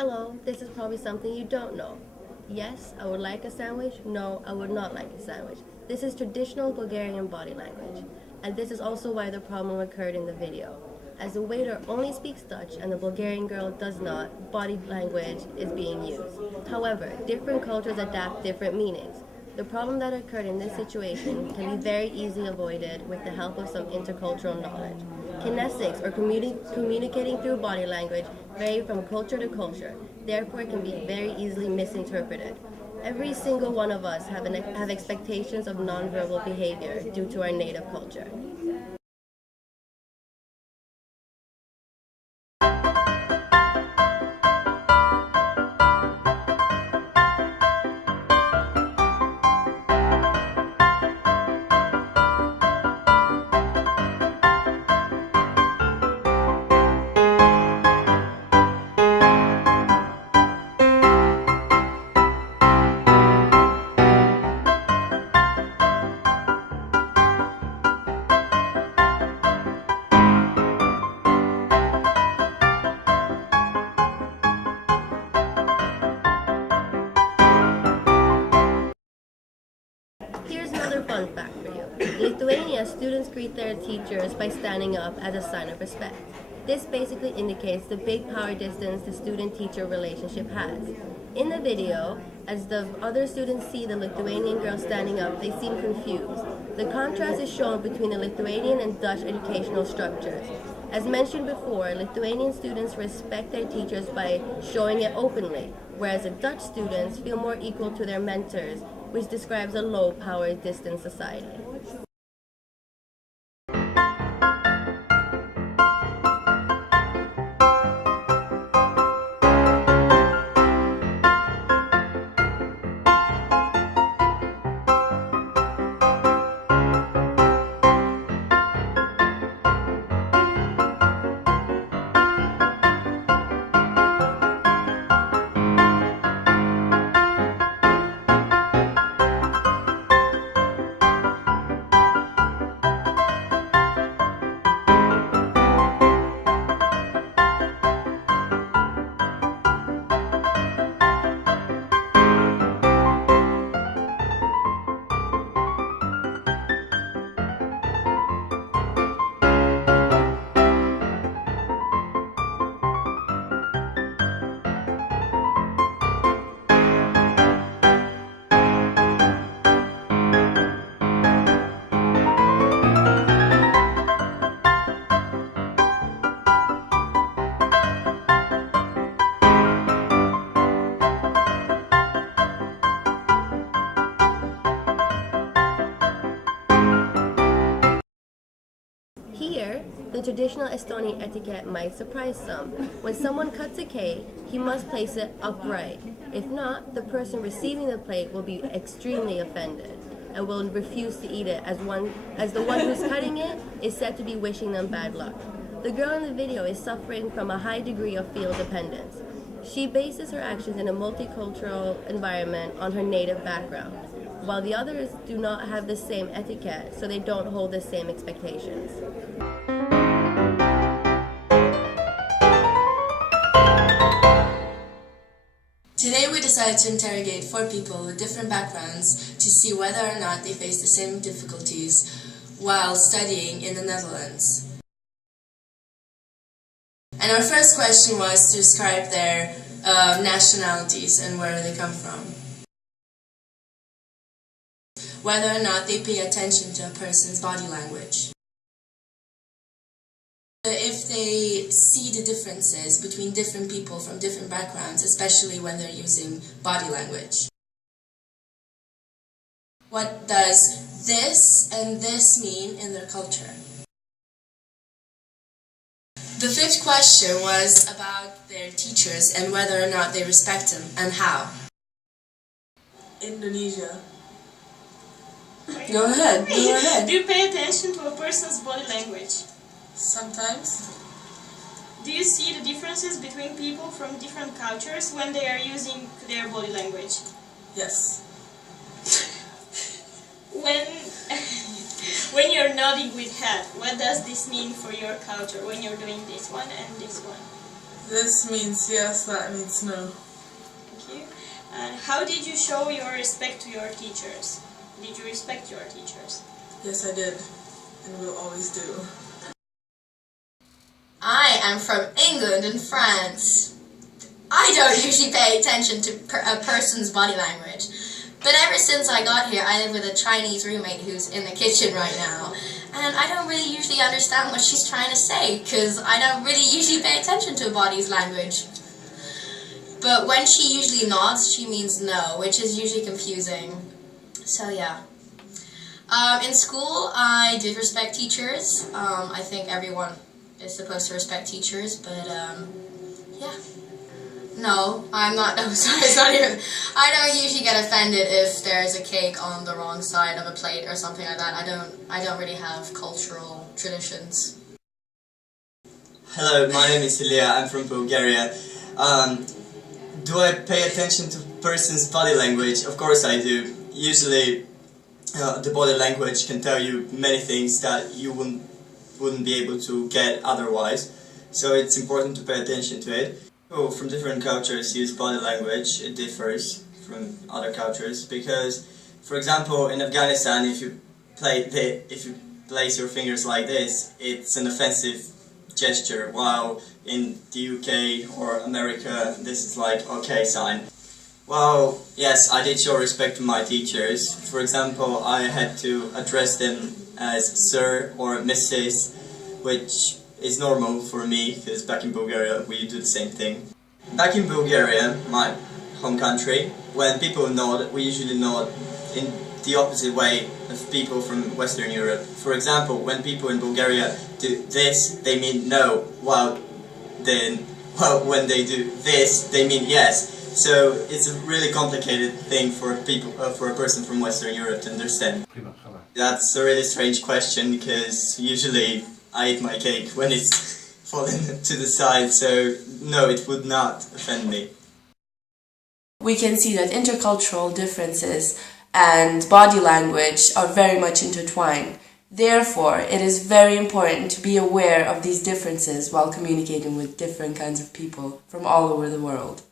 Hello, this is probably something you don't know. Yes, I would like a sandwich. No, I would not like a sandwich. This is traditional Bulgarian body language. And this is also why the problem occurred in the video. As the waiter only speaks Dutch and the Bulgarian girl does not, body language is being used. However, different cultures adapt different meanings. The problem that occurred in this situation can be very easily avoided with the help of some intercultural knowledge. Kinesics, or communicating through body language, vary from culture to culture. Therefore, it can be very easily misinterpreted. Every single one of us have expectations of nonverbal behavior due to our native culture. Here's another fun fact for you. In Lithuania, students greet their teachers by standing up as a sign of respect. This basically indicates the big power distance the student-teacher relationship has. In the video, as the other students see the Lithuanian girl standing up, they seem confused. The contrast is shown between the Lithuanian and Dutch educational structures. As mentioned before, Lithuanian students respect their teachers by showing it openly, whereas the Dutch students feel more equal to their mentors, which describes a low power distance society. Here, the traditional Estonian etiquette might surprise some. When someone cuts a cake, he must place it upright. If not, the person receiving the plate will be extremely offended and will refuse to eat it, as the one who's cutting it is said to be wishing them bad luck. The girl in the video is suffering from a high degree of field dependence. She bases her actions in a multicultural environment on her native background, while the others do not have the same etiquette, so they don't hold the same expectations. Today we decided to interrogate 4 people with different backgrounds to see whether or not they face the same difficulties while studying in the Netherlands. And our first question was to describe their nationalities and where they come from. Whether or not they pay attention to a person's body language. If they see the differences between different people from different backgrounds, especially when they're using body language. What does this and this mean in their culture? The 5th question was about their teachers and whether or not they respect them and how. Indonesia. Go ahead. Do you pay attention to a person's body language? Sometimes. Do you see the differences between people from different cultures when they are using their body language? Yes. When you're nodding with head, what does this mean for your culture when you're doing this one and this one? This means yes, that means no. Thank you. And how did you show your respect to your teachers? Did you respect your teachers? Yes, I did, and will always do. I am from England and France. I don't usually pay attention to a person's body language. But ever since I got here, I live with a Chinese roommate who's in the kitchen right now. And I don't really usually understand what she's trying to say, because I don't really usually pay attention to a body's language. But when she usually nods, she means no, which is usually confusing. So yeah. In school, I did respect teachers. I think everyone is supposed to respect teachers, but yeah. No, I'm not. No, sorry, it's not even. I don't usually get offended if there's a cake on the wrong side of a plate or something like that. I don't really have cultural traditions. Hello, my name is Ilya. I'm from Bulgaria. Do I pay attention to person's body language? Of course I do. Usually, the body language can tell you many things that you wouldn't be able to get otherwise. So it's important to pay attention to it. People from different cultures use body language. It differs from other cultures because, for example, in Afghanistan, if you place your fingers like this, it's an offensive gesture, while in the UK or America, this is like okay sign. Well, yes, I did show respect to my teachers. For example, I had to address them as Sir or Mrs., which is normal for me, because back in Bulgaria we do the same thing. Back in Bulgaria, my home country, when people nod, we usually nod in the opposite way of people from Western Europe. For example, when people in Bulgaria do this, they mean no, while when they do this, they mean yes. So it's a really complicated thing for a person from Western Europe to understand. That's a really strange question, because usually I eat my cake when it's fallen to the side, so no, it would not offend me. We can see that intercultural differences and body language are very much intertwined. Therefore, it is very important to be aware of these differences while communicating with different kinds of people from all over the world.